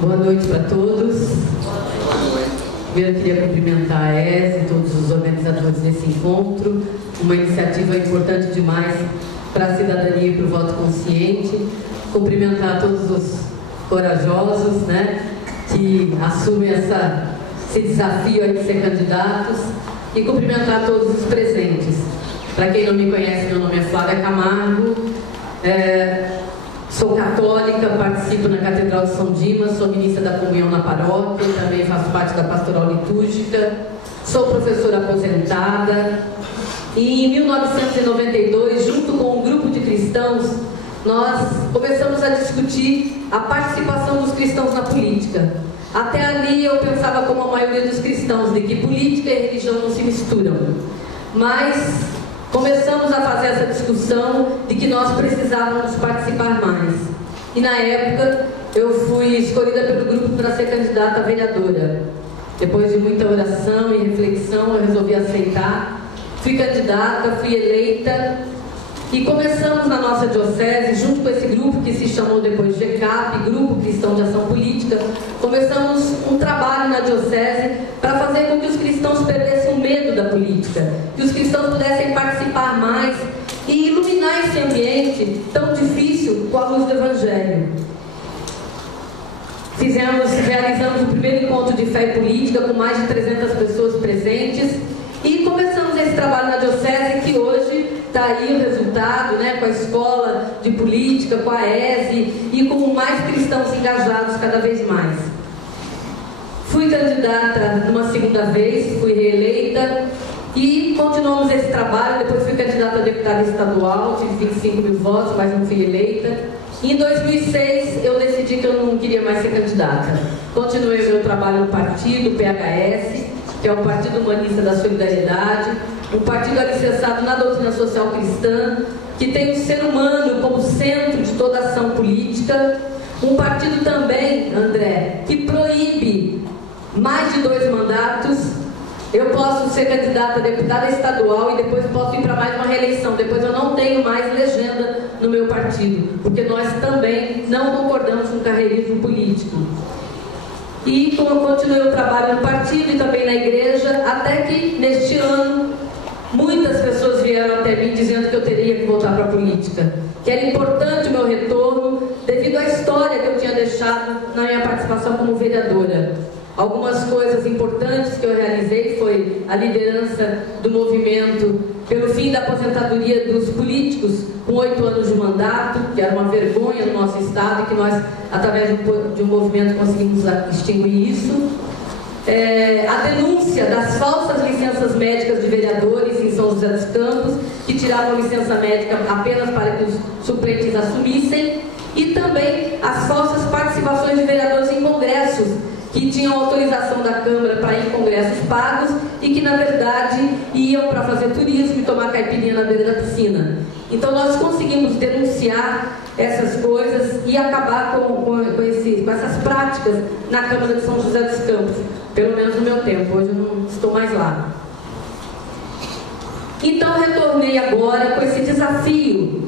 Boa noite para todos. Primeiro, eu queria cumprimentar a ESE e todos os organizadores desse encontro. Uma iniciativa importante demais para a cidadania e para o voto consciente. Cumprimentar todos os corajosos, que assumem esse desafio aí de ser candidatos. E cumprimentar todos os presentes. Para quem não me conhece, meu nome é Flávia Camargo. Sou católica, participo na Catedral de São Dimas, sou ministra da Comunhão na paróquia, também faço parte da Pastoral Litúrgica, sou professora aposentada. E em 1992, junto com um grupo de cristãos, nós começamos a discutir a participação dos cristãos na política. Até ali eu pensava como a maioria dos cristãos, de que política e religião não se misturam. Mas começamos a fazer essa discussão de que nós precisávamos participar mais. E na época eu fui escolhida pelo grupo para ser candidata a vereadora. Depois de muita oração e reflexão, eu resolvi aceitar. Fui candidata, fui eleita e começamos na nossa diocese, junto com esse grupo que se chamou depois GCAP, Grupo Cristão de Ação Política, começamos um trabalho na diocese para fazer com que os cristãos perdessem o medo da política, que os cristãos pudessem participar mais e iluminar esse ambiente tão difícil com a luz do Evangelho. Realizamos o primeiro encontro de fé e política com mais de 300 pessoas presentes e começamos esse trabalho na diocese que hoje está aí o resultado, com a escola de política, com a ESE e com mais cristãos engajados cada vez mais. Fui candidata numa segunda vez, fui reeleita e continuamos esse trabalho. Depois fui candidata a deputada estadual, tive 25 mil votos, mas não fui eleita. E em 2006 eu decidi que eu não queria mais ser candidata. Continuei o meu trabalho no partido, o PHS, que é o Partido Humanista da Solidariedade, um partido alicerçado na doutrina social cristã, que tem o ser humano como centro de toda ação política. Um partido também, André, que proíbe mais de 2 mandatos. Eu posso ser candidata a deputada estadual e depois posso ir para mais uma reeleição. Depois eu não tenho mais legenda no meu partido, porque nós também não concordamos com o carreirismo político. E continuei o trabalho no partido e também na igreja, até que neste ano muitas pessoas vieram até mim dizendo que eu teria que voltar para a política, que era importante o meu retorno devido à história que eu tinha deixado na minha participação como vereadora. Algumas coisas importantes que eu realizei foi a liderança do movimento pelo fim da aposentadoria dos políticos com 8 anos de mandato, que era uma vergonha no nosso estado e que nós, através de um movimento, conseguimos extinguir isso. A denúncia das falsas licenças médicas de vereadores em São José dos Campos, que tiravam licença médica apenas para que os suplentes assumissem, e também as falsas participações de vereadores em congressos, que tinham autorização da Câmara para ir em congressos pagos e que, na verdade, iam para fazer turismo e tomar caipirinha na beira da piscina. Então, nós conseguimos denunciar essas coisas e acabar com essas práticas na Câmara de São José dos Campos, pelo menos no meu tempo. Hoje eu não estou mais lá. Então, retornei agora com esse desafio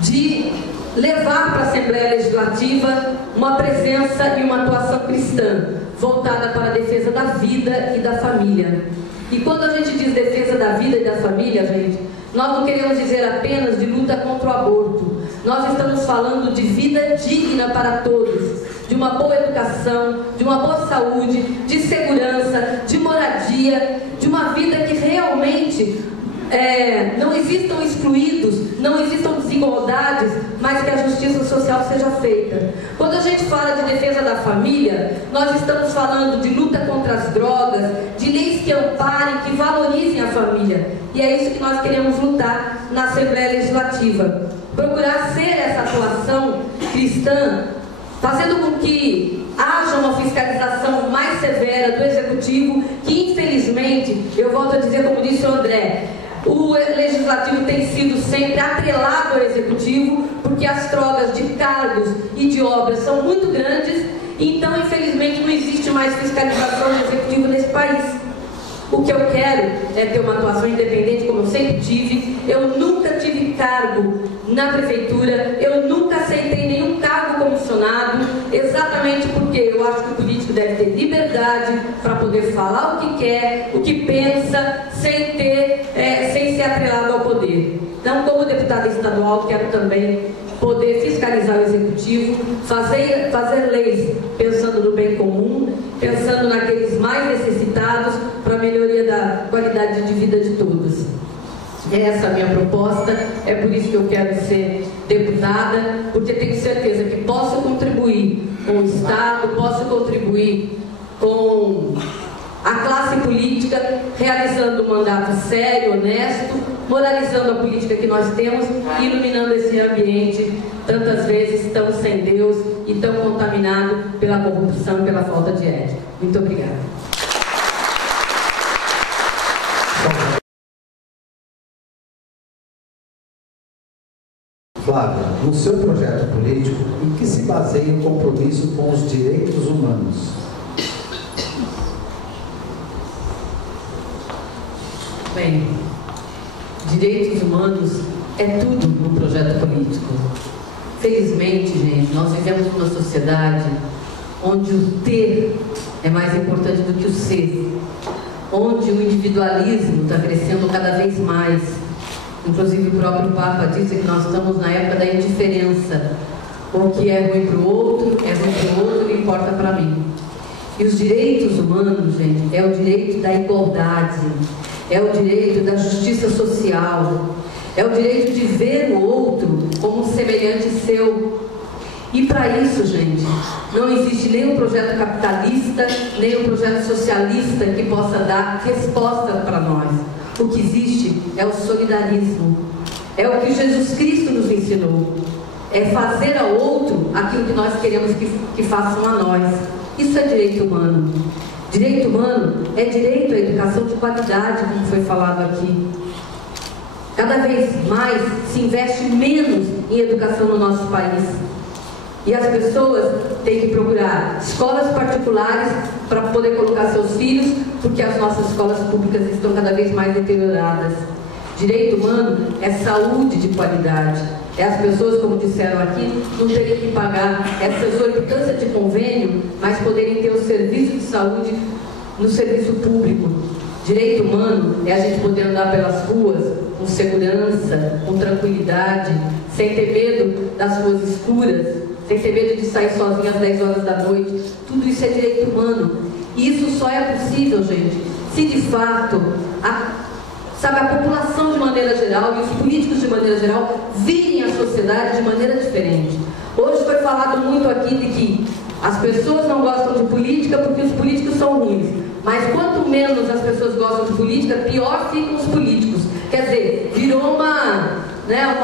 de levar para a Assembleia Legislativa uma presença e uma atuação cristã, voltada para a defesa da vida e da família. E quando a gente diz defesa da vida e da família, gente, nós não queremos dizer apenas de luta contra o aborto. Nós estamos falando de vida digna para todos, de uma boa educação, de uma boa saúde, de segurança, de moradia, de uma vida que realmente não existam excluídos, não existam desigualdades, mas que a justiça social seja feita. Quando a gente fala de defesa da família, nós estamos falando de luta contra as drogas, de leis que amparem, que valorizem a família. E é isso que nós queremos lutar na Assembleia Legislativa. Procurar ser essa atuação cristã, fazendo com que haja uma fiscalização mais severa do Executivo, que infelizmente, eu volto a dizer como disse o André, o Legislativo tem sido sempre atrelado ao Executivo, porque as trocas de cargos e de obras são muito grandes, então infelizmente não existe mais fiscalização do Executivo nesse país. O que eu quero é ter uma atuação independente, como eu sempre tive. Eu nunca tive cargo na prefeitura, eu nunca aceitei nenhum cargo comissionado, exatamente porque eu acho liberdade para poder falar o que quer, o que pensa, sem ser atrelado ao poder. Então, como deputada estadual, quero também poder fiscalizar o executivo, fazer leis pensando no bem comum, pensando naqueles mais necessitados, para a melhoria da qualidade de vida de todos. Essa é a minha proposta, é por isso que eu quero ser deputada, porque tenho certeza que posso contribuir com o Estado, posso contribuir com a classe política, realizando um mandato sério, honesto, moralizando a política que nós temos e iluminando esse ambiente, tantas vezes tão sem Deus e tão contaminado pela corrupção, pela falta de ética. Muito obrigada. Flávia, no seu projeto político, em que se baseia o compromisso com os direitos humanos? Bem, direitos humanos é tudo no projeto político. Felizmente, gente, nós vivemos numa sociedade onde o ter é mais importante do que o ser, onde o individualismo está crescendo cada vez mais. Inclusive o próprio Papa disse que nós estamos na época da indiferença. O que é ruim para o outro, é ruim para o outro e importa para mim. E os direitos humanos, gente, é o direito da igualdade, é o direito da justiça social, é o direito de ver o outro como um semelhante seu. E para isso, gente, não existe nenhum projeto capitalista, nem um projeto socialista que possa dar resposta para nós. O que existe é o solidarismo, é o que Jesus Cristo nos ensinou, é fazer ao outro aquilo que nós queremos que façam a nós. Isso é direito humano. Direito humano é direito à educação de qualidade, como foi falado aqui. Cada vez mais se investe menos em educação no nosso país. E as pessoas têm que procurar escolas particulares para poder colocar seus filhos, porque as nossas escolas públicas estão cada vez mais deterioradas. Direito humano é saúde de qualidade. É as pessoas, como disseram aqui, não terem que pagar essa exorbitância de convênio, mas poderem ter o serviço de saúde no serviço público. Direito humano é a gente poder andar pelas ruas com segurança, com tranquilidade, sem ter medo das ruas escuras, sem ter medo de sair sozinho às 10 horas da noite. Tudo isso é direito humano. E isso só é possível, gente, se de fato a população de maneira geral e os políticos de maneira geral virem a sociedade de maneira diferente. Hoje foi falado muito aqui de que as pessoas não gostam de política porque os políticos são ruins. Mas quanto menos as pessoas gostam de política, pior ficam os políticos. Quer dizer, virou uma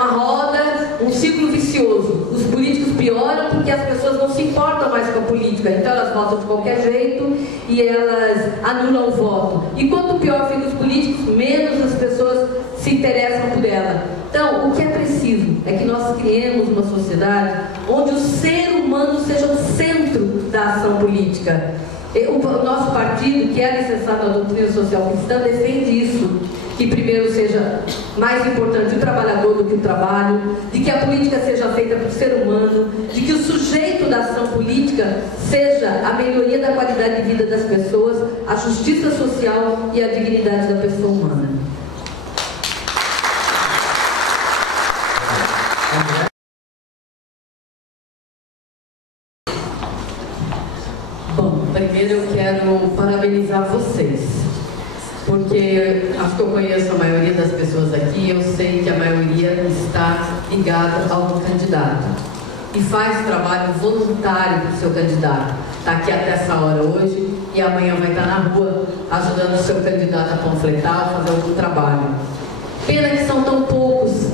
roda, um ciclo vicioso. Os políticos pioram porque as pessoas não se importam mais com a política. Então elas votam de qualquer jeito e elas anulam o voto. E quanto pior ficam os políticos, menos as pessoas se interessam por ela. Então, o que é preciso é que nós criemos uma sociedade onde o ser humano seja o centro da ação política. O nosso partido, que é alicerçado na doutrina social cristã, defende isso, que primeiro seja mais importante o trabalhador do que o trabalho, de que a política seja feita por ser humano, de que o sujeito da ação política seja a melhoria da qualidade de vida das pessoas, a justiça social e a dignidade da pessoa humana. Bom, primeiro eu quero parabenizar vocês, porque acho que eu conheço a maioria das pessoas aqui, eu sei que a maioria está ligada a algum candidato e faz trabalho voluntário para o seu candidato. Está aqui até essa hora hoje e amanhã vai estar na rua ajudando o seu candidato a panfletar ou fazer algum trabalho. Pena que são tão poucos,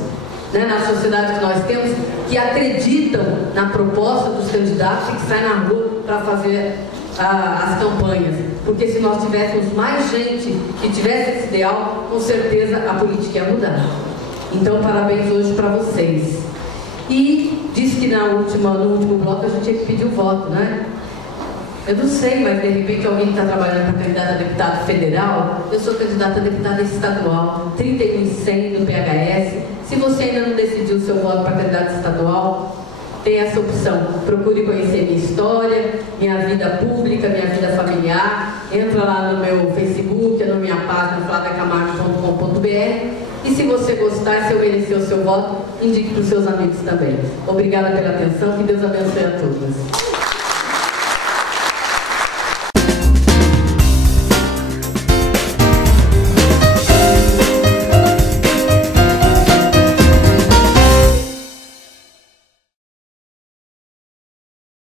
né, na sociedade que nós temos, que acreditam na proposta dos candidatos e que saem na rua para fazer as campanhas. Porque se nós tivéssemos mais gente que tivesse esse ideal, com certeza a política ia mudar. Então, parabéns hoje para vocês. E disse que no último bloco a gente tinha que pedir o voto, né? Eu não sei, mas de repente alguém que está trabalhando para candidato a deputado federal, eu sou candidata a deputada estadual, 31.100 no PHS. Se você ainda não decidiu o seu voto para candidato estadual, tem essa opção. Procure conhecer minha história, minha vida pública, minha vida familiar. Entra lá no meu Facebook, na minha página flaviacamargo.com.br. E se você gostar, se eu merecer o seu voto, indique para os seus amigos também. Obrigada pela atenção, que Deus abençoe a todos.